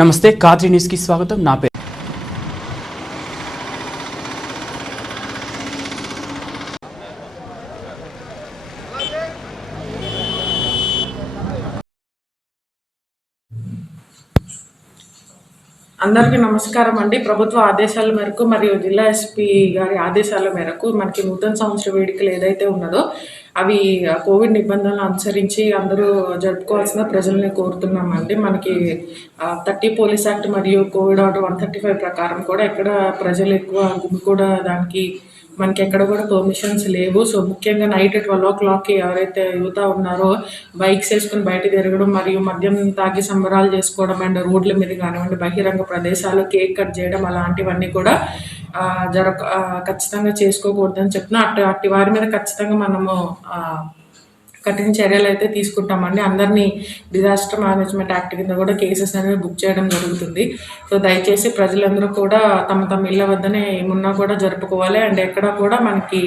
నమస్తే కాద్రి న్యూస్ కి స్వాగతం. నా పేరు అందరికీ నమస్కారం అండి. ప్రభుత్వ ఆదేశాల మేరకు మరియు జిల్లా ఎస్పీ గారి ఆదేశాల మేరకు మనకి నూతన సంవత్సర వేడుకలు ఏదైతే ఉన్నదో అవి కోవిడ్ నిబంధనలు అనుసరించి అందరూ జరుపుకోవాల్సిన ప్రజల్ని కోరుతున్నామండి. మనకి 30 పోలీస్ యాక్ట్ మరియు కోవిడ్ ఆర్డర్ 135 ప్రకారం కూడా ఎక్కడ ప్రజలు ఎక్కువ గుమికూడా దానికి మనకి ఎక్కడ కూడా పర్మిషన్స్ లేవు. సో ముఖ్యంగా నైట్ 12 o'clockకి ఎవరైతే యువత ఉన్నారో బైక్స్ వేసుకుని బయట తిరగడం మరియు మద్యం తాగి సంబరాలు చేసుకోవడం అండ్ రోడ్ల మీద కానివ్వండి బహిరంగ ప్రదేశాల్లో కేక్ కట్ చేయడం అలాంటివన్నీ కూడా ఖచ్చితంగా చేసుకోకూడదని చెప్తున్నా. అట్టి వారి మీద ఖచ్చితంగా మనము కఠిన చర్యలు అయితే తీసుకుంటామండి. అందరినీ డిజాస్టర్ మేనేజ్మెంట్ యాక్ట్ కింద కూడా కేసెస్ అనేవి బుక్ చేయడం జరుగుతుంది. సో దయచేసి ప్రజలందరూ కూడా తమ ఇళ్ళ వద్దనే ఏమున్నా కూడా జరుపుకోవాలి. అండ్ ఎక్కడ కూడా మనకి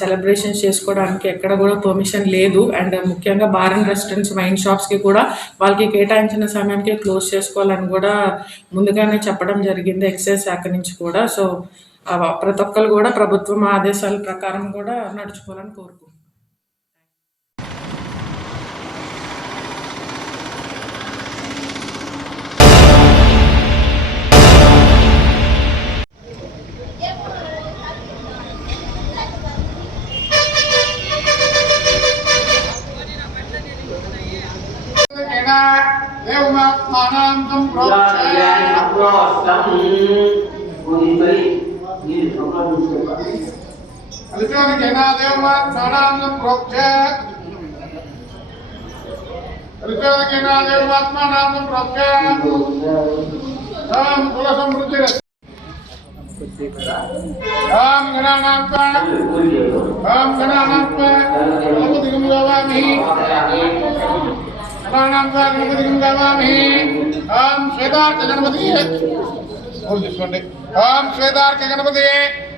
సెలబ్రేషన్స్ చేసుకోవడానికి ఎక్కడ కూడా పర్మిషన్ లేదు. అండ్ ముఖ్యంగా బార్ అండ్ రెస్టారెంట్స్ వైన్ షాప్స్కి కూడా వాళ్ళకి కేటాయించిన సమయానికి క్లోజ్ చేసుకోవాలని కూడా ముందుగానే చెప్పడం జరిగింది ఎక్సైజ్ శాఖ నుంచి కూడా. సో ప్రతి ఒక్కరు కూడా ప్రభుత్వం ఆదేశాల ప్రకారం కూడా నడుచుకోవాలని కోరుకుంటున్నాను.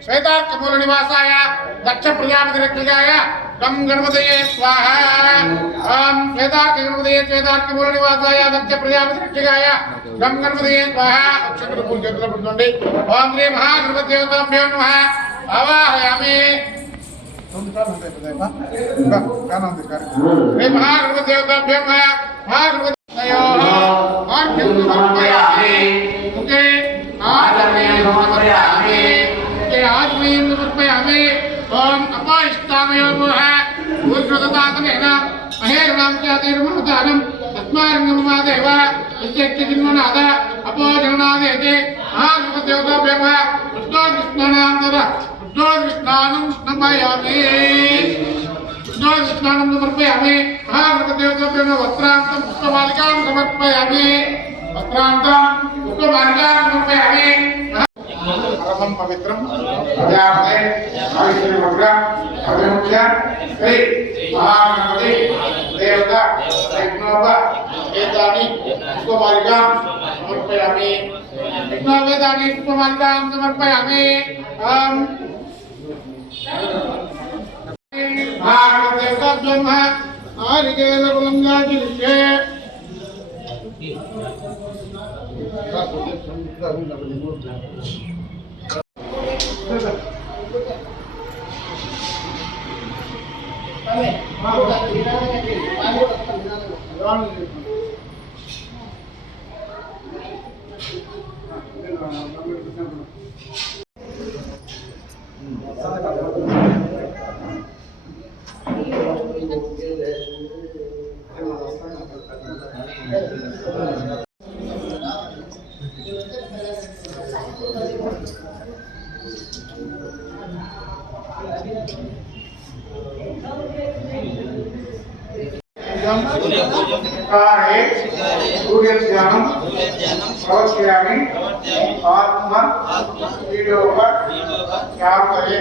श्वेतार्क मूल निवासाय दक्ष प्रजापति रक्षकाय गम गणपतये स्वाहा। ओम श्वेतार्क मूल निवासाय दक्ष प्रजापति रक्षकाय गम गणपतये स्वाहा। अक्षर पूजन करते ओम श्री महागणपति देवताभ्यो नमः। आवाहयामि श्री महागणपति देवताभ्यो नमः। महागणपति समर्पयामि। ओम अपाइष्टामयो नमः। ऊर्ध्वगतातनेन महेरुणांचातिर्महदानं तस्मारङ्गममादेव नित्यक्तिजिन्मनाद अपोजननादेति महागणपतिदेवताभ्यो नमः। कृष्णोद्विष्णानं समर्पयामि। कृष्णोद्विष्णानं समर्पयामि। महागणपतिदेवताभ्यो नमः। वस्त्रान्तं पुष्पमालिकां समर्पयामि। वस्त्रान्तं पुष्पमालिकां समर्पयामि। परमं पवित्रं प्रजापते आयुष्यवग्रह अभिमुख्य श्री महागणपति देवता यज्ञोप वेदानि पुष्पमालिकां समर्पयामि। यज्ञोपवेदानि पुष्पमालिकां समर्पयामि। महागणपति देवता ब्रह्म आरिकेलकुलंगाजिलिष्ये सूर्यज्ञानं प्रवक्ष्यामि। आत्मा वीडोप ख्यातये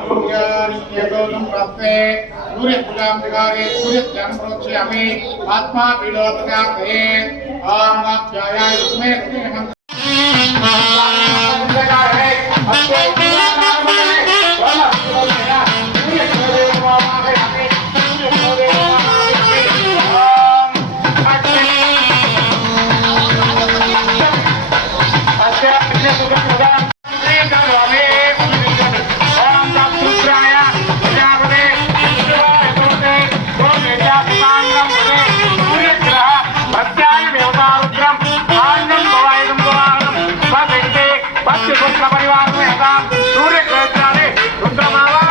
सूर्यानित्यतोनं प्राप्ते सूर्यपूजां विकारे सूर्यज्ञानं प्रवक्ष्यामि। आत्मा वीडोप ख्यातये ओम नमः शिवाय। परिवार में सूर्य रुद्रमाला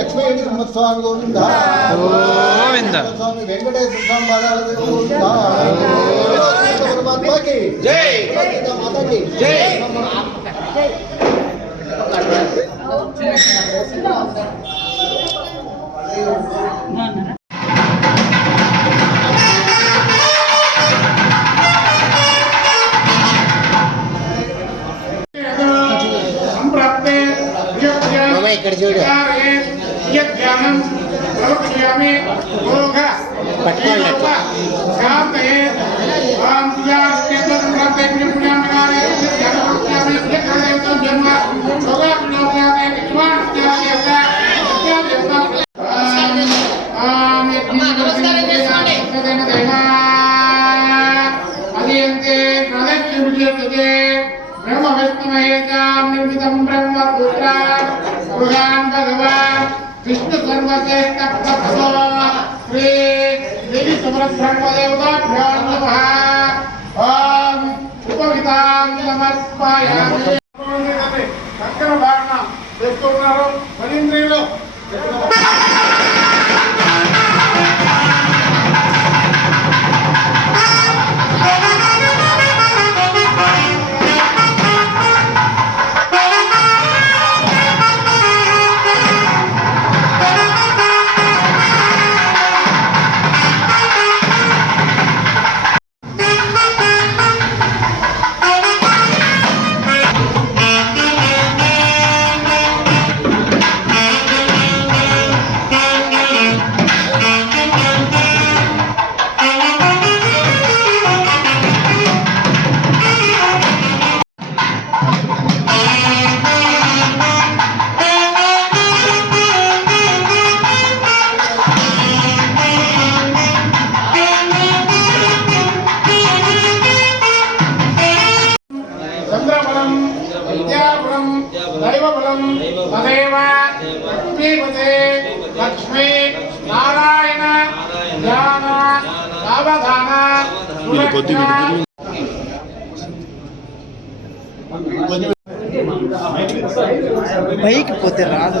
లక్ష్మీ స్వామి గోవింద గోవింద స్వామి వెంకటేశ్వర స్వామి పాదాలకు గోవింద పరమాత్మకి జై మాతాకి జై ఇక్కడ చూడు ब्रह्म विष्णुमहेशां निर्मितं ब्रह्मसूत्रा भगवान् भगवान् विष्णु सर्वश्रेष्ठ तपसो श्री देवी समरब्रह्मदेवताभ्यो नमः ओम उपवितां नमस्कारामि చక్కని భావన చేస్తున్నారు పనింద్రియులు పైకి పోతే రాదు.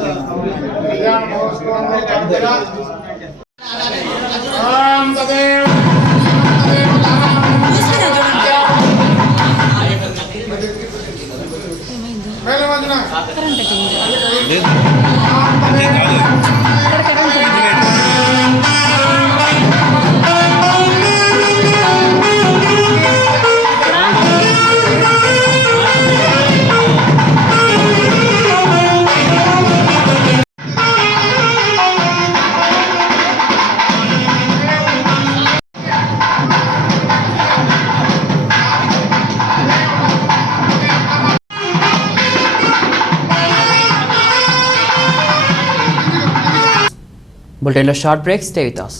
బులెటిన్లో short break, stay with us.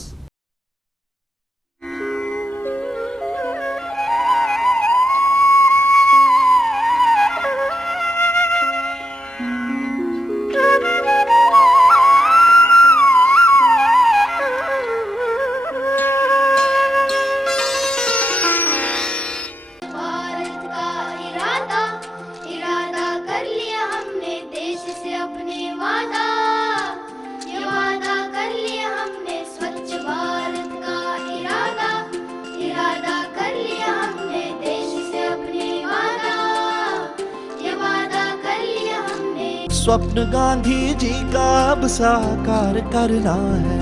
स्वप्न गांधी जी का अब साकार करना है,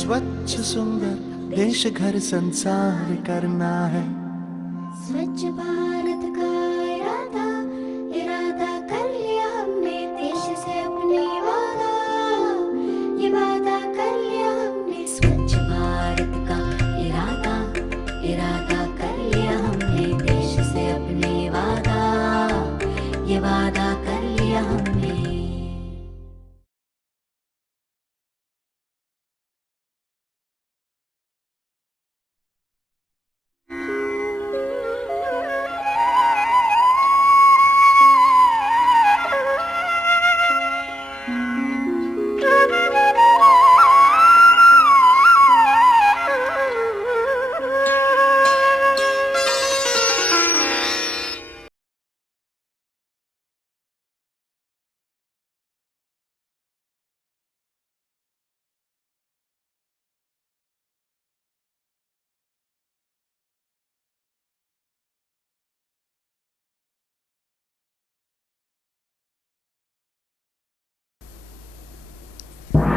स्वच्छ सुंदर देश घर संसार करना है। स्वच्छ भारत का इरादा इरादा कर लिया हमने, देश से अपने वादा ये वादा कर लिया हमने। स्वच्छ भारत का इरादा इरादा कर लिया हमने, देश से अपने वादा ये वादा कर लिया हमने।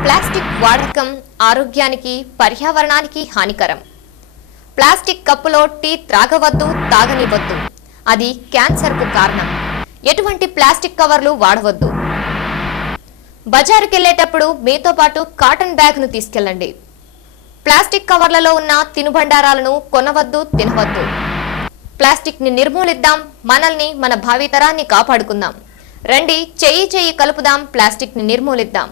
ప్లాస్టిక్ వాడకం ఆరోగ్యానికి పర్యావరణానికి హానికరం. ప్లాస్టిక్ కప్పులో టీ త్రాగవద్దు, తాగనివద్దు, అది క్యాన్సర్కు కారణం. ఎటువంటి ప్లాస్టిక్ కవర్లు వాడవద్దు. బజారుకెళ్లేటప్పుడు మీతో పాటు కాటన్ బ్యాగ్ను తీసుకెళ్లండి. ప్లాస్టిక్ కవర్లలో ఉన్న తినుబండారాలను కొనవద్దు, తినవద్దు. ప్లాస్టిక్ ని నిర్మూలిద్దాం, మనల్ని మన భావితరాన్ని కాపాడుకుందాం. రండి, చెయ్యి చెయ్యి కలుపుదాం, ప్లాస్టిక్ ని నిర్మూలిద్దాం.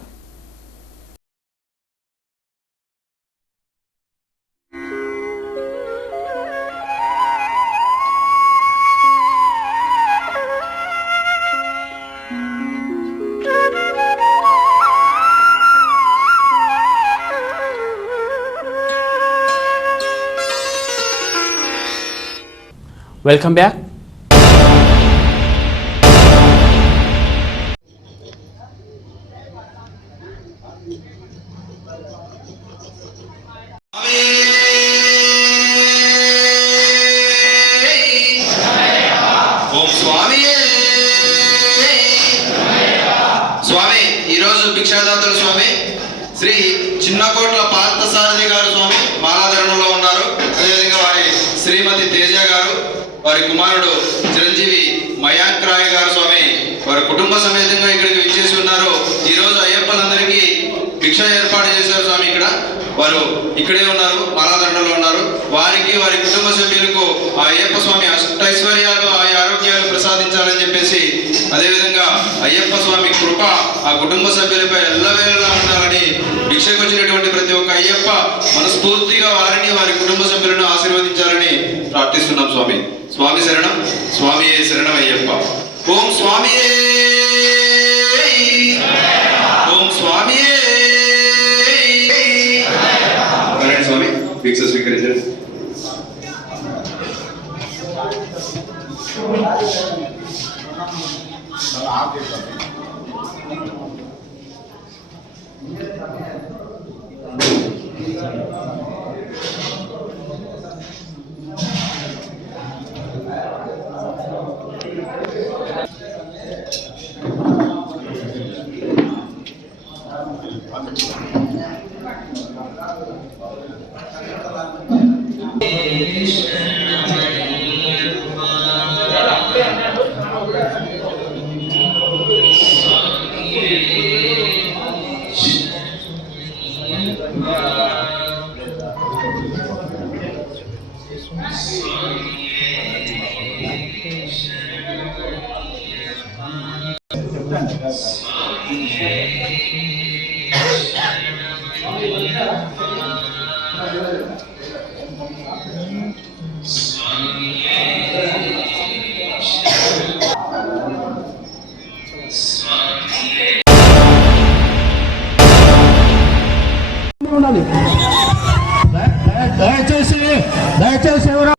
Welcome back. స్వామి ఈరోజు భిక్షాదాతలు స్వామి శ్రీ చిన్నకోట్ల పార్థసారథి గారు స్వామి మాలాధరణలో ఉన్నారు. అదేవిధంగా వారి శ్రీమతి తేజ గారు, వారి కుమారుడు చిరంజీవి మయాంక్ రాయ్ గారు స్వామి వారి కుటుంబ సమేతంగా ఇక్కడికి విచ్చేసి ఉన్నారు. ఈ రోజు అయ్యప్పలందరికీ భిక్ష ఏర్పాటు చేశారు స్వామి. ఇక్కడ వారు ఇక్కడే ఉన్నారు, మాలాధరణలో ఉన్నారు. వారికి వారి కుటుంబ సభ్యులకు ఆ అయ్యప్ప స్వామి అష్టైశ్వర్యాలు ఆరోగ్యాలు ప్రసాదించాలని చెప్పేసి, అదేవిధంగా అయ్యప్ప స్వామి కృప ఆ కుటుంబ సభ్యులపై ఎల్లవేళలా ఉండాలని భిక్షకు వచ్చినటువంటి ప్రతి ఒక్క అయ్యప్ప మనస్ఫూర్తిగా వారిని వారి కుటుంబ సభ్యులను ఆశీర్వదించాలని ప్రార్థిస్తున్నాం స్వామి. స్వామి శరణం, స్వామియే శరణం అయ్యప్ప. ఓం స్వామియే, ఓం స్వామియే. స్వామి భిక్ష స్వీకరించండి. దయచేసి ఎవరు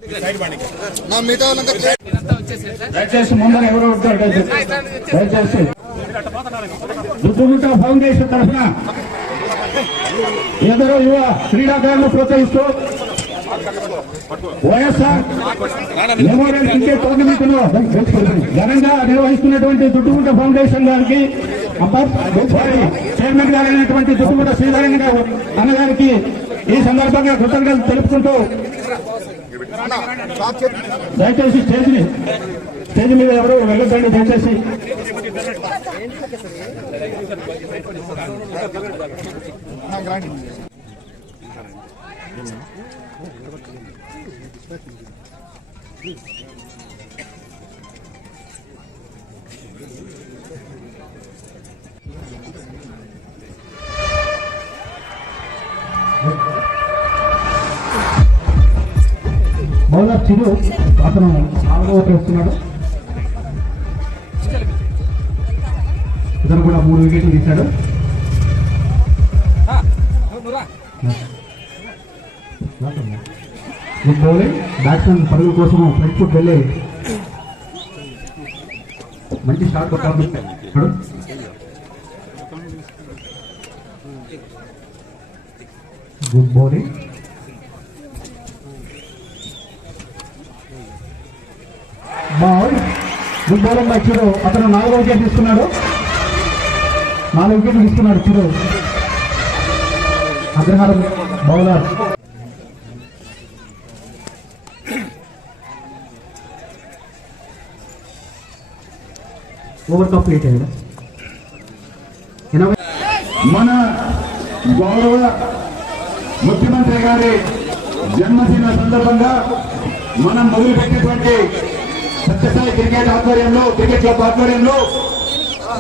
దయచేసి ముందర ఎవరు ఉంటారు దయచేసి దుద్దుగుట్ట ఫౌండేషన్ తరఫున ఎందరో యువ క్రీడాకారులను ప్రోత్సహిస్తూ వైఎస్ఆర్ మెమోరియల్ క్రికెట్ టోర్నమెంట్ ను ఘనంగా నిర్వహిస్తున్నటువంటి దుద్దుగుట్ట ఫౌండేషన్ గారికి చైర్మన్ గారైనటువంటి దుద్దుగుట్ట శ్రీధరన్ అన్నగారికి ఈ సందర్భంగా కృతజ్ఞతలు తెలుపుకుంటూ దయచేసి స్టేజ్ మీద ఎవరు వెళ్ళొద్దండి దయచేసి. బౌలర్ చిరు అతను 4వ ఓవర్ వేస్తున్నాడు. ఇతను కూడా 3 వికెట్లు తీశాడు. Good bowling. బ్యాట్స్మెన్ పరుగుల కోసం ఫ్రంట్ ఫుట్ వెళ్ళి మంచి షాట్ కొట్టాడు. Good bowling. Ball. Good bowling by Chiru. అతను 4వ వికెట్ తీసుకున్నాడు. 4 వికెట్లు తీసుకున్నాడు Chiru. Agraharam bowler. Over complete అయ్యాడు. మన గౌరవ ముఖ్యమంత్రి గారి జన్మదిన సందర్భంగా మనం మొదలుపెట్టినటువంటి సత్యసాయి క్రికెట్ క్లబ్ ఆధ్వర్యంలో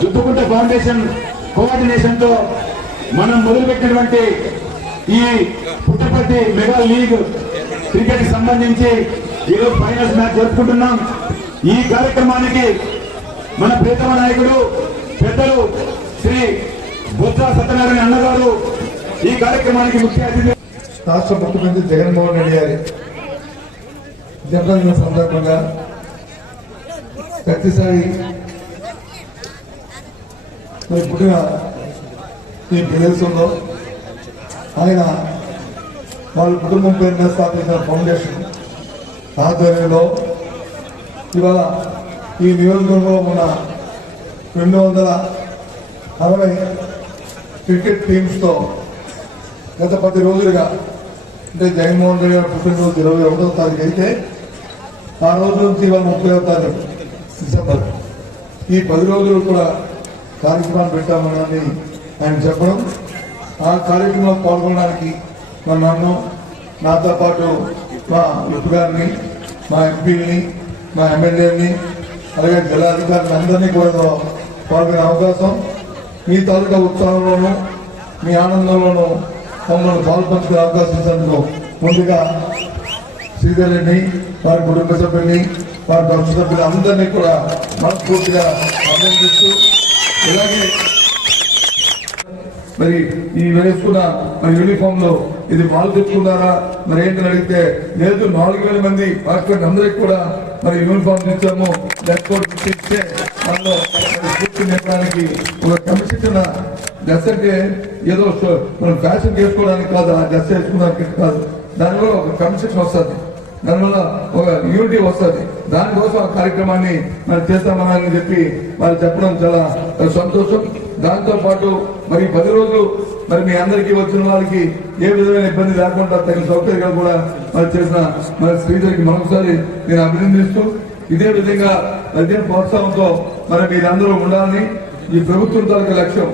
దుద్దుగుట్ట ఫౌండేషన్ కోఆర్డినేషన్ తో మనం మొదలుపెట్టినటువంటి ఈ పుట్టపర్తి మెగా లీగ్ క్రికెట్ సంబంధించి ఈరోజు ఫైనల్స్ మ్యాచ్ జరుపుకుంటున్నాం. ఈ కార్యక్రమానికి మన ప్రియతమ నాయకుడు పెద్దలు శ్రీ బొత్స సత్యనారాయణ అన్నగారు ఈ కార్యక్రమానికి ముఖ్య అతిథి. రాష్ట్ర ముఖ్యమంత్రి జగన్మోహన్ రెడ్డి గారి జన్మదిన సందర్భంగా ప్రతిసారి పుట్టిన ఈ ప్రదేశంలో ఆయన వాళ్ళ కుటుంబం పేరున స్థాపించిన ఫౌండేషన్ ఆధ్వర్యంలో ఇవాళ ఈ నియోజకవర్గంలో ఉన్న 260 క్రికెట్ టీమ్స్తో గత 10 రోజులుగా అంటే జగన్మోహన్ రెడ్డి గారు పుట్టినరోజు 21వ తారీఖు అయితే ఆ రోజు నుంచి ఇవాళ 30వ తారీఖు డిసెంబర్ ఈ 10 రోజులు కూడా కార్యక్రమాలు పెట్టామని ఆయన చెప్పడం, ఆ కార్యక్రమంలో పాల్గొనడానికి నన్ను నాతో పాటు మా విప్ గారిని, మా ఎంపీని, మా ఎమ్మెల్యేని, అలాగే జిల్లాధికారులు అందరినీ కూడా పాల్గొనే అవకాశం, మీ తాలూకా ఉత్సాహంలోనూ మీ ఆనందంలోనూ మమ్మల్ని పాల్పంచుకునే అవకాశం ఇచ్చినందుకు ముందుగా శ్రీధర్ రెడ్డి, వారి కుటుంబ సభ్యుల్ని, వారి పక్ష సభ్యులు అందరినీ కూడా మనస్ఫూర్తిగా అభినందిస్తూ, ఇలాగే మరి ఈ వేసుకున్న యూనిఫామ్ లో ఇది వాళ్ళు తెచ్చుకున్నారా మరి ఏంటని అడిగితే లేదు 4,000 మంది పార్టిసిపెంట్ అందరికి కూడా మరి యూనిఫామ్ ఇచ్చాము, డ్రెస్ కోడ్ ఇస్తే వాళ్ళు స్ఫూర్తి నింపడానికి ఒక క్రమశిక్షణ. డ్రెస్ అంటే ఏదో మనం ఫ్యాషన్ చేసుకోవడానికి కాదు, ఆ డ్రెస్ వేసుకోవడానికి కాదు, దానివల్ల ఒక క్రమశిక్షణ వస్తుంది, దానివల్ల ఒక యూనిటీ వస్తుంది. దానికోసం ఆ కార్యక్రమాన్ని మనం చేస్తామని చెప్పి వాళ్ళు చెప్పడం చాలా సంతోషం. దాంతో పాటు మరి 10 రోజులు మరి మీ అందరికీ వచ్చిన వాళ్ళకి ఏ విధమైన ఇబ్బంది లేకుండా తగిన సౌకర్యాలు కూడా మరి చేసిన మన శ్రీధర్కి మరొకసారి నేను అభినందిస్తూ, ఇదే విధంగా అదే ప్రోత్సాహంతో మరి మీరందరూ ఉండాలని ఈ ప్రభుత్వం తాలూకా లక్ష్యం,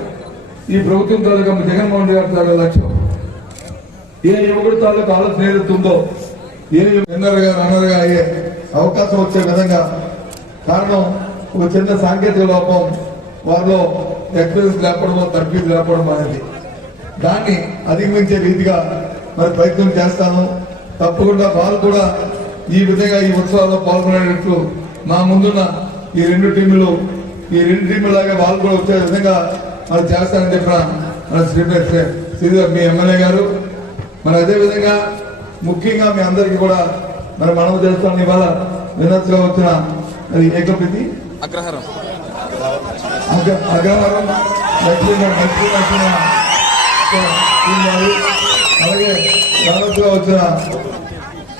ఈ ప్రభుత్వం తాలూకా జగన్మోహన్ రెడ్డి గారి తాలూకా లక్ష్యం. ఏ యువకుడి తాలూకా ఆలోచన ఏదైతుందో ఏ రన్నర్గా అయ్యే అవకాశం వచ్చే విధంగా కారణం ఒక చిన్న సాంకేతిక లోపం, వారిలో ఎక్స్పీరియన్స్ లేకపోవడం, తర్ఫీదు లేకపోవడం అనేది. దాన్ని అధిగమించే రీతిగా మరి ప్రయత్నం చేస్తాను. తప్పకుండా వారు కూడా ఈ విధంగా ఈ ఉత్సవాల్లో పాల్గొనేటట్లు మా ముందున్న ఈ 2 టీములు లాగా వాళ్ళు కూడా వచ్చే విధంగా మరి చేస్తానని చెప్పిన మన శ్రీధర్ మీ ఎమ్మెల్యే గారు. మరి అదేవిధంగా ముఖ్యంగా మీ అందరికీ కూడా మరి మనం చేస్తాం. ఇవాళ వినర్స్గా వచ్చిన మరి ఏకప్రీతి అగ్రహారం అలాగే రావత్గా వచ్చిన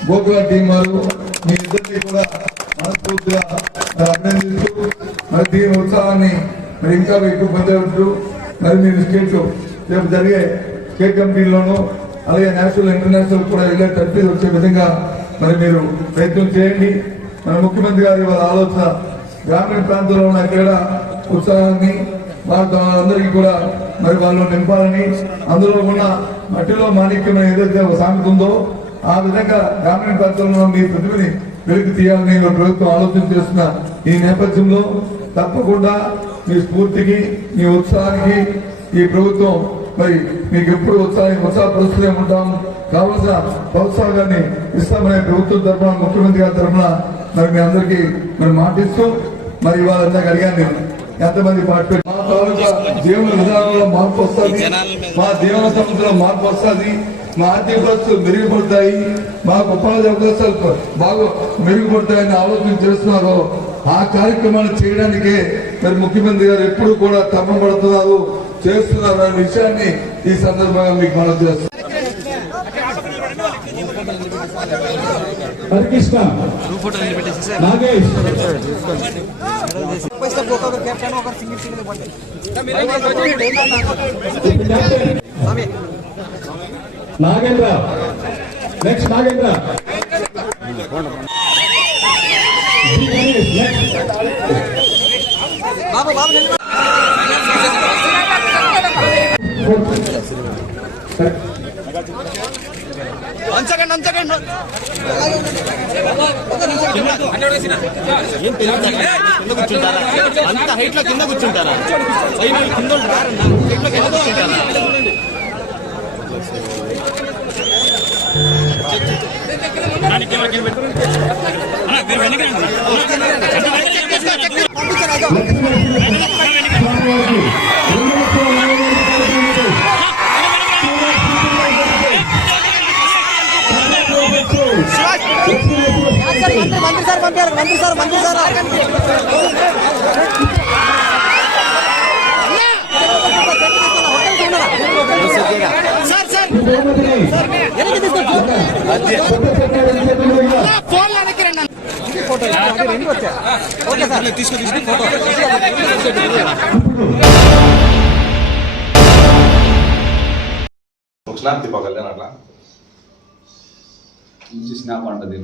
గోకుల టీం వారు మీ ఇద్దరిని కూడా మనస్ఫూర్తిగా అభినందిస్తూ మరి దీని ఉత్సాహాన్ని మరి ఇంకా ఎక్కువ పొందేటట్టు మరి మీరు రేపు జరిగే స్టేట్ కమిటీలోనూ అలాగే నేషనల్ ఇంటర్నేషనల్ కూడా వెళ్ళే తర్ఫీదు వచ్చే విధంగా మరి మీరు ప్రయత్నం చేయండి. మన ముఖ్యమంత్రి గారి వాళ్ళ ఆలోచన గ్రామీణ ప్రాంతంలో ఉన్న క్రీడా ఉత్సాహాన్ని వాళ్ళందరికీ కూడా మరి వాళ్ళు నింపాలని, అందులో ఉన్న మట్టిలో మాణిక్యం ఏదైతే ఒక సామెత ఉందో ఆ విధంగా గ్రామీణ ప్రాంతంలో మీ ప్రతిభని వెలికి తీయాలని ప్రభుత్వం ఆలోచన చేస్తున్న ఈ నేపథ్యంలో తప్పకుండా మీ స్ఫూర్తికి మీ ఉత్సాహానికి ఈ ప్రభుత్వం మరి మీకు ఎప్పుడు ఉత్సాహపరుస్తూనే ఉంటాం. కావలసిన ప్రోత్సాహాన్ని ఇస్తామనే ప్రభుత్వం తరఫున ముఖ్యమంత్రి గారి తరఫున మరి మీ అందరికీ మరి మాటిస్తూ మరి ఇవాళ అందాక అడిగాను నేను ఎంతమంది పార్టిసిపేట్. మా తాలూకా జీవన విధానంలో మార్పు వస్తుంది, మా జీవన సంస్థలో మార్పు వస్తుంది, మా ఆర్థిక పరిస్థితులు మెరుగుపడతాయి, మాకు ఉపాధి అవకాశాలు బాగా మెరుగుపడతాయని ఆలోచన చేస్తున్నారు. ఆ కార్యక్రమాన్ని చేయడానికే మరి ముఖ్యమంత్రి గారు ఎప్పుడు కూడా తప్పబడుతున్నారు, చేస్తున్నారు అనే విషయాన్ని ఈ సందర్భంగా మీకు మనం చేస్తున్నాం. హరికృష్ణ, నాగేష్, నాగేంద్ర, నెక్స్ట్ నాగేంద్ర, అంత హైట్ లో కింద కూర్చుంటారా? కింద మంత్రి సార్ తీసుకుని ఫోటో స్నాప్ తిప్పగలను అట్లా స్నాప్ అంటది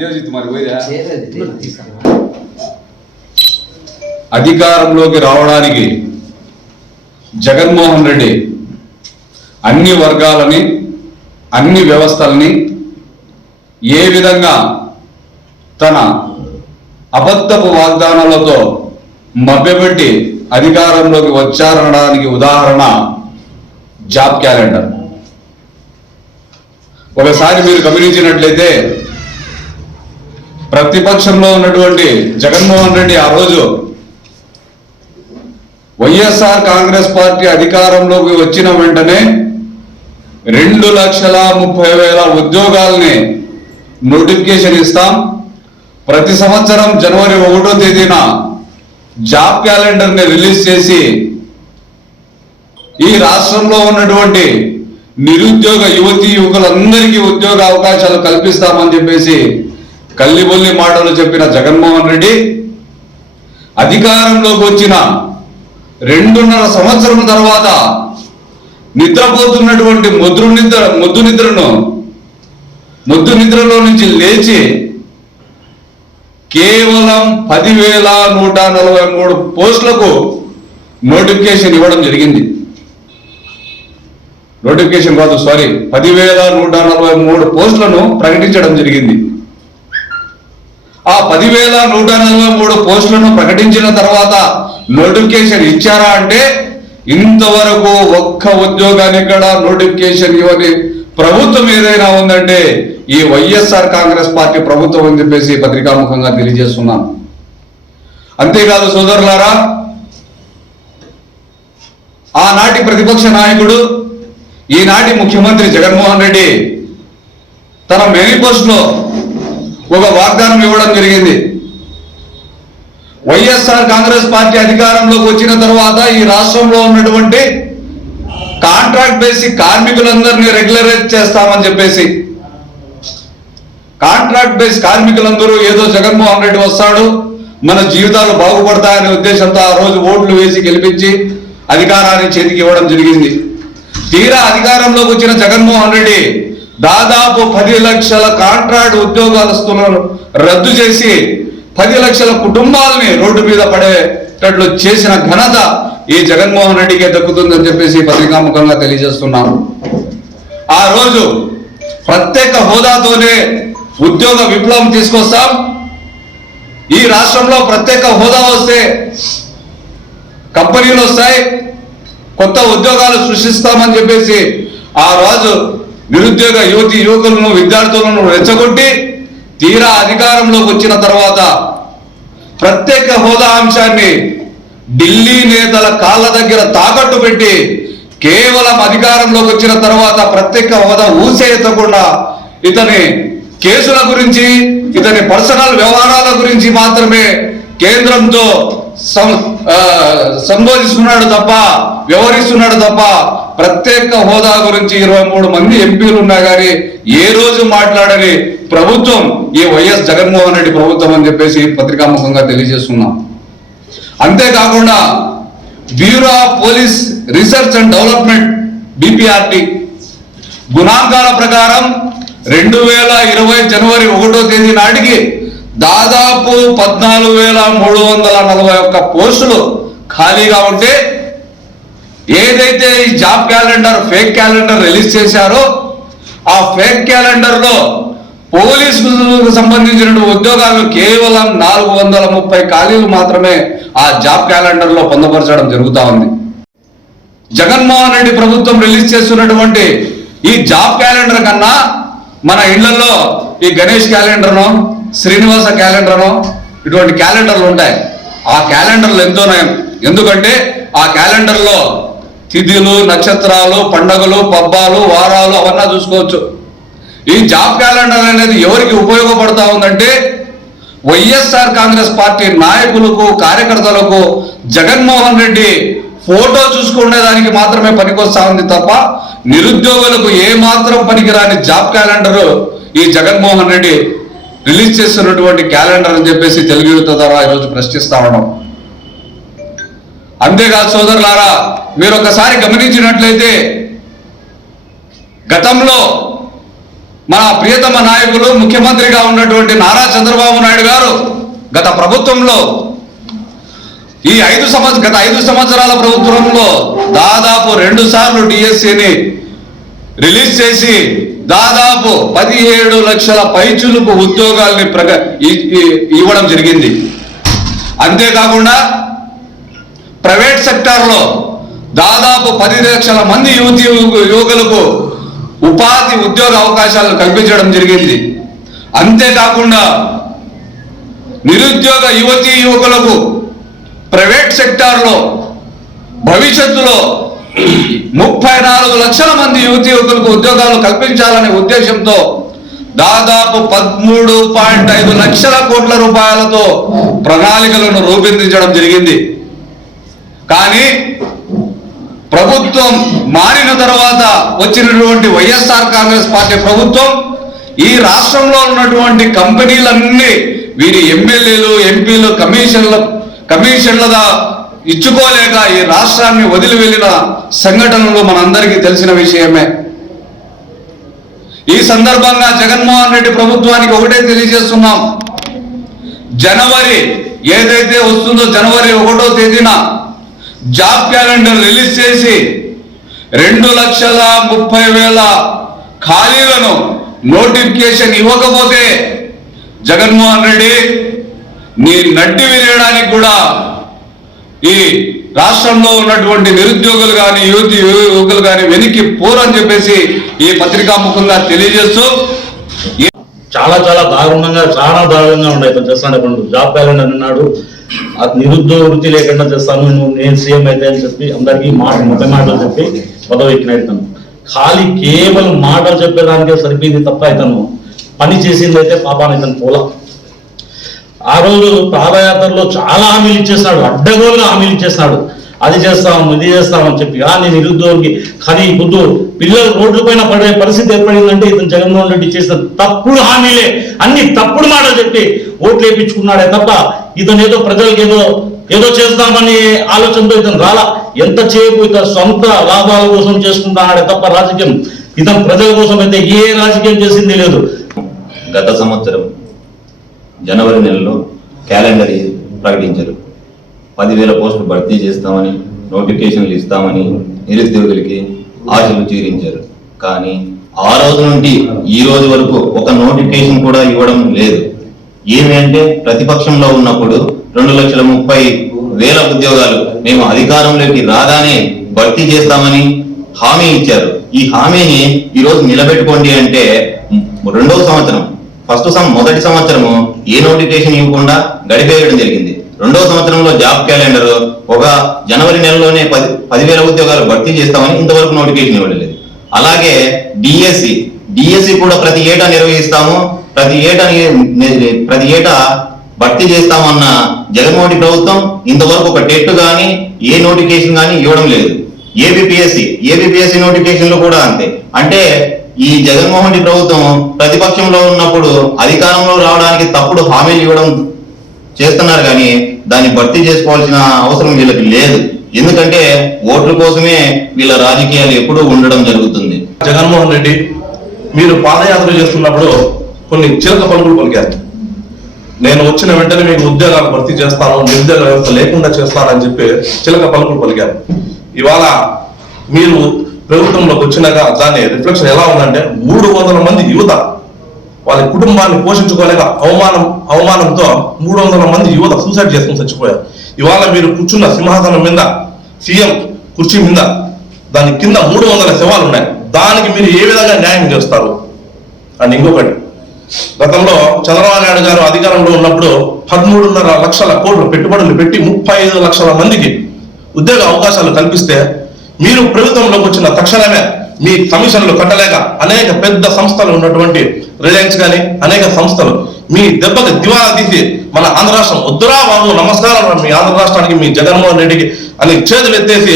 దేవజిత్ మరి అధికారంలోకి రావడానికి జగన్మోహన్ రెడ్డి అన్ని వర్గాలని అన్ని వ్యవస్థల్ని ఏ విధంగా తన అబద్ధపు వాగ్దానాలతో మభ్యపెట్టి అధికారంలోకి వచ్చారనడానికి ఉదాహరణ జాబ్ క్యాలెండర్. ఒకసారి మీరు గమనించినట్లయితే ప్రతిపక్షంలో ఉన్నటువంటి జగన్మోహన్ రెడ్డి ఆ రోజు వైఎస్ఆర్ కాంగ్రెస్ పార్టీ అధికారంలోకి వచ్చిన వెంటనే 2,30,000 ఉద్యోగాల్ని నోటిఫికేషన్ ఇస్తాం. ప్రతి సంవత్సరం జనవరి 1వ తేదీన జాబ్ క్యాలెండర్ని రిలీజ్ చేసి ఈ రాష్ట్రంలో ఉన్నటువంటి నిరుద్యోగ యువతీ యువకులందరికీ ఉద్యోగ అవకాశాలు కల్పిస్తామని చెప్పేసి కల్లిబొల్లి మాటలు చెప్పిన జగన్మోహన్ రెడ్డి అధికారంలోకి వచ్చిన 2.5 సంవత్సరం తర్వాత నిద్రపోతున్నటువంటి మొద్దు నిద్రలో నుంచి లేచి కేవలం 10,143 పోస్టులకు నోటిఫికేషన్ ఇవ్వడం జరిగింది. నోటిఫికేషన్ కాదు, సారీ, 10,143 పోస్టులను ప్రకటించడం జరిగింది. ఆ 10,143 పోస్టులను ప్రకటించిన తర్వాత నోటిఫికేషన్ ఇచ్చారా అంటే ఇంతవరకు ఒక్క ఉద్యోగానికి కూడా నోటిఫికేషన్ ఇవ్వని ప్రభుత్వం ఏదైనా ఉందంటే ఈ వైఎస్ఆర్ కాంగ్రెస్ పార్టీ ప్రభుత్వం అని చెప్పేసి పత్రికాముఖంగా తెలియజేస్తున్నాను. అంతేకాదు సోదరులారా, ఆనాటి ప్రతిపక్ష నాయకుడు ఈనాటి ముఖ్యమంత్రి జగన్మోహన్ రెడ్డి తన మేనిఫెస్టోలో ఒక వాగ్దానం ఇవ్వడం జరిగింది. వైఎస్ఆర్ కాంగ్రెస్ పార్టీ అధికారంలోకి వచ్చిన తర్వాత ఈ రాష్ట్రంలో ఉన్నటువంటి కాంట్రాక్ట్ బేసిక్ కార్మికులందరినీ రెగ్యులరైజ్ చేస్తామని చెప్పేసి. కాంట్రాక్ట్ బేస్ కార్మికులందరూ ఏదో జగన్మోహన్ రెడ్డి వస్తాడు, మన జీవితాలు బాగుపడతాయనే ఉద్దేశంతో ఆ రోజు ఓట్లు వేసి గెలిపించి అధికారాన్ని చేతికి ఇవ్వడం జరిగింది. తీరా అధికారంలోకి వచ్చిన జగన్మోహన్ రెడ్డి దాదాపు 10 లక్షల కాంట్రాక్ట్ ఉద్యోగస్తులను రద్దు చేసి 10 లక్షల కుటుంబాలని రోడ్డు మీద పడేటట్లు చేసిన ఘనత ఈ జగన్మోహన్ రెడ్డికే దక్కుతుందని చెప్పేసి పత్రికాముఖంగా తెలియజేస్తున్నాను. ఆ రోజు ప్రత్యేక హోదాతోనే ఉద్యోగ విప్లవం తీసుకొస్తాం, ఈ రాష్ట్రంలో ప్రత్యేక హోదా వస్తే కంపెనీలు వస్తాయి, కొత్త ఉద్యోగాలు సృష్టిస్తామని చెప్పేసి ఆ రోజు నిరుద్యోగ యువతి యువకులను విద్యార్థులను రెచ్చగొట్టి తీరా అధికారంలోకి వచ్చిన తర్వాత ప్రత్యేక హోదా అంశాన్ని ఢిల్లీ నేతల కాళ్ళ దగ్గర తాకట్టు పెట్టి కేవలం అధికారంలోకి వచ్చిన తర్వాత ప్రత్యేక హోదా ఊసే ఎత్తకుండా ఇతని కేసుల గురించి, ఇతని పర్సనల్ వ్యవహారాల గురించి మాత్రమే కేంద్రంతో సంబోధిస్తున్నాడు తప్ప, వ్యవహరిస్తున్నాడు తప్ప ప్రత్యేక హోదా గురించి 23 మంది ఎంపీలు ఉన్నా కానీ ఏ రోజు మాట్లాడని ప్రభుత్వం ఈ వైఎస్ జగన్మోహన్ రెడ్డి ప్రభుత్వం అని చెప్పేసి పత్రికాముఖంగా తెలియజేస్తున్నాం. అంతేకాకుండా bureau of police research and development BPRD గుణాంకాల ప్రకారం 2020 జనవరి 1వ తేదీ నాటికి దాదాపు 14,341 పోస్టులు ఖాళీగా ఉంటే ఏదైతే ఈ job calendar fake calendar release చేశారో ఆ ఫేక్ క్యాలెండర్ లో పోలీసులకు సంబంధించిన ఉద్యోగాలు కేవలం 430 ఖాళీలు మాత్రమే ఆ జాబ్ క్యాలెండర్ లో పొందపరచడం జరుగుతా ఉంది. జగన్మోహన్ రెడ్డి ప్రభుత్వం రిలీజ్ చేస్తున్నటువంటి ఈ జాబ్ క్యాలెండర్ కన్నా మన ఇళ్లలో ఈ గణేష్ క్యాలెండర్నో, శ్రీనివాస క్యాలెండర్నో ఇటువంటి క్యాలెండర్లు ఉంటాయి. ఆ క్యాలెండర్లు ఎంతో నయం. ఎందుకంటే ఆ క్యాలెండర్లో తిథులు, నక్షత్రాలు, పండగలు, పబ్బాలు, వారాలు అవన్నీ చూసుకోవచ్చు. ఈ జాబ్ క్యాలెండర్ అనేది ఎవరికి ఉపయోగపడతా ఉందంటే వైఎస్ఆర్ కాంగ్రెస్ పార్టీ నాయకులకు, కార్యకర్తలకు జగన్మోహన్ రెడ్డి ఫోటో చూసుకునేదానికి మాత్రమే పనికొస్తా ఉంది తప్ప నిరుద్యోగులకు ఏ మాత్రం పనికిరాని జాబ్ క్యాలెండర్ ఈ జగన్మోహన్ రెడ్డి రిలీజ్ చేస్తున్నటువంటి క్యాలెండర్ అని చెప్పేసి తెలుగు యువత ద్వారా ఈరోజు ప్రశ్నిస్తా ఉన్నాం. అంతేకాదు సోదరులారా, మీరు ఒకసారి గమనించినట్లయితే గతంలో మన ప్రియతమ నాయకులు ముఖ్యమంత్రిగా ఉన్నటువంటి నారా చంద్రబాబు నాయుడు గారు గత ప్రభుత్వంలో గత 5 సంవత్సరాల ప్రభుత్వంలో దాదాపు 2 సార్లు డిఎస్సిని రిలీజ్ చేసి దాదాపు 17 లక్షల పైచులకు ఉద్యోగాల్ని ఇవ్వడం జరిగింది. అంతేకాకుండా ప్రైవేట్ సెక్టార్లో దాదాపు 10 లక్షల మంది యువకులకు ఉపాధి ఉద్యోగ అవకాశాలను కల్పించడం జరిగింది. అంతేకాకుండా నిరుద్యోగ యువతీ యువకులకు ప్రైవేట్ సెక్టార్లో భవిష్యత్తులో 34 లక్షల మంది యువకులకు ఉద్యోగాలు కల్పించాలనే ఉద్దేశంతో దాదాపు 13.5 లక్షల కోట్ల రూపాయలతో ప్రణాళికలను రూపొందించడం జరిగింది. కానీ ప్రభుత్వం మారిన తర్వాత వచ్చినటువంటి వైఎస్ఆర్ కాంగ్రెస్ పార్టీ ప్రభుత్వం ఈ రాష్ట్రంలో ఉన్నటువంటి కంపెనీలన్నీ వీరి ఎమ్మెల్యేలు, ఎంపీలు కమిషన్లుగా ఇచ్చుకోలేక ఈ రాష్ట్రాన్ని వదిలి వెళ్ళిన సంఘటనలు మనందరికీ తెలిసిన విషయమే. ఈ సందర్భంగా జగన్మోహన్ రెడ్డి ప్రభుత్వానికి ఒకటే తెలియజేస్తున్నాం. జనవరి ఏదైతే వస్తుందో జనవరి 1వ తేదీన జాబ్ క్యాలెండర్ రిలీజ్ చేసి 2,30,000 ఖాళీలను నోటిఫికేషన్ ఇవ్వకపోతే జగన్మోహన్ రెడ్డి నీ నడ్డి విరియడానికి కూడా ఈ రాష్ట్రంలో ఉన్నటువంటి నిరుద్యోగులు కానీ యువకులు కానీ వెనక్కి పోరని చెప్పేసి ఈ పత్రికా ముఖంగా తెలియజేస్తూ చాలా దారుణంగా ఉన్నాయి. ఇతను చేస్తాను ఇప్పుడు జాబ్ క్యాలెండర్ అన్నాడు, నిరుద్యోగ వృత్తి లేకుండా చేస్తాను నేను సీఎం అయితే అని చెప్పి అందరికీ ముప్పై మాటలు చెప్పి పదవి ఎక్కినాడు. ఇతను ఖాళీ కేవలం మాటలు చెప్పేదానికే సరిపోయింది తప్ప ఇతను పని చేసింది అయితే పాపాన్ని ఇతను పోలా. ఆ రోజు పాదయాత్రలో చాలా హామీలు ఇచ్చేస్తాడు, అడ్డగోలుగా హామీలు ఇచ్చేస్తాడు. అది చేస్తాం ఇది చేస్తామని చెప్పి కానీ నిరుద్యోగికి కానీ ఇప్పుడు పిల్లలు రోడ్ల పైన పడే పరిస్థితి ఏర్పడిందంటే ఇతను జగన్మోహన్ రెడ్డి చేసిన తప్పుడు హామీలే, అన్ని తప్పుడు మాటలు చెప్పి ఓట్లు వేయించుకున్నాడే తప్ప ఇతను ఏదో ప్రజలకు ఏదో చేస్తామని ఆలోచనతో ఇతను రాలా. ఎంతసేపు ఇతను సొంత లాభాల కోసం చేసుకుంటాడే తప్ప రాజకీయం ఇతను ప్రజల కోసం అయితే ఏ రాజకీయం చేసింది లేదు. గత సంవత్సరం జనవరి నెలలో క్యాలెండర్ ప్రకటించారు. 10,000 పోస్టులు భర్తీ చేస్తామని, నోటిఫికేషన్లు ఇస్తామని నిరుద్యోగులకి ఆశలు చీరించారు. కానీ ఆ రోజు నుండి ఈ రోజు వరకు ఒక నోటిఫికేషన్ కూడా ఇవ్వడం లేదు. ఏమి అంటే ప్రతిపక్షంలో ఉన్నప్పుడు 2,30,000 ఉద్యోగాలు మేము అధికారంలోకి రాగానే భర్తీ చేస్తామని హామీ ఇచ్చారు. ఈ హామీని ఈరోజు నిలబెట్టుకోండి అంటే రెండవ సంవత్సరం మొదటి సంవత్సరము ఏ నోటిఫికేషన్ ఇవ్వకుండా గడిపేయడం జరిగింది. రెండవ సంవత్సరంలో జాబ్ క్యాలెండర్ ఒక జనవరి నెలలోనే 10,000 ఉద్యోగాలు భర్తీ చేస్తామని ఇంతవరకు నోటిఫికేషన్ ఇవ్వలేదు. అలాగే డిఎస్సి కూడా ప్రతి ఏటా నిర్వహిస్తాము, ప్రతి ఏటా భర్తీ చేస్తామన్న జగన్మోహన్ ప్రభుత్వం ఇంతవరకు ఒక టెట్ కానీ ఏ నోటిఫికేషన్ కానీ ఇవ్వడం లేదు. ఏబిపిఎస్సి నోటిఫికేషన్లు కూడా అంతే. అంటే ఈ జగన్మోహన్ రెడ్డి ప్రభుత్వం ప్రతిపక్షంలో ఉన్నప్పుడు అధికారంలో రావడానికి తప్పుడు హామీలు ఇవ్వడం చేస్తున్నారు కానీ దాన్ని భర్తీ చేసుకోవాల్సిన అవసరం వీళ్ళకి లేదు. ఎందుకంటే ఓట్ల కోసమే వీళ్ళ రాజకీయాలు ఎప్పుడూ ఉండడం జరుగుతుంది. జగన్మోహన్ రెడ్డి మీరు పాదయాత్ర చేస్తున్నప్పుడు కొన్ని చిలక పలుకులు పలికారు. నేను వచ్చిన వెంటనే మీకు ఉద్యోగాలు భర్తీ చేస్తాను, నిరుద్యోగ వ్యవస్థ లేకుండా చేస్తానని చెప్పి చిలక పలుకులు పలికారు. ఇవాళ మీరు ప్రభుత్వంలోకి వచ్చినాక దాని రిఫ్లెక్షన్ ఎలా ఉందంటే 300 మంది యువత వాళ్ళ కుటుంబాన్ని పోషించుకోలేక అవమానంతో 300 మంది యువత సూసైడ్ చేసుకుని చచ్చిపోయారు. ఇవాళ మీరు కూర్చున్న సింహాసనం మీద సీఎం కుర్చీ మీద దాని కింద 300 శవాలు ఉన్నాయి. దానికి మీరు ఏ విధంగా న్యాయం చేస్తారు? అండ్ ఇంకొకటి, గతంలో చంద్రబాబు నాయుడు గారు అధికారంలో ఉన్నప్పుడు 13.5 లక్షల కోట్లు పెట్టుబడులు పెట్టి 35 లక్షల మందికి ఉద్యోగ అవకాశాలు కల్పిస్తే మీరు ప్రభుత్వంలోకి వచ్చిన తక్షణమే మీ కమిషన్లు కట్టలేక అనేక పెద్ద సంస్థలు ఉన్నటువంటి రిలయన్స్ కానీ అనేక సంస్థలు మీ దెబ్బకి దివాలా తీసి మన ఆంధ్ర రాష్ట్రం వద్దురా బాబు నమస్కారం మీ ఆంధ్ర రాష్ట్రానికి మీ జగన్మోహన్ రెడ్డికి అని చేతులు ఎత్తేసి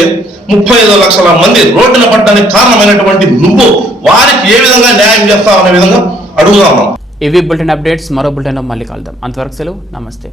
35 లక్షల మంది రోడ్డున పట్టడానికి కారణమైనటువంటి నువ్వు వారికి ఏ విధంగా న్యాయం చేస్తావు అనే విధంగా అడుగుతా ఉన్నాం. ఇవి బులెటిన్ అప్డేట్స్. మరో బులెటిన్లో మళ్ళీ కలుద్దాం. అంతవరకు సెలవు. నమస్తే.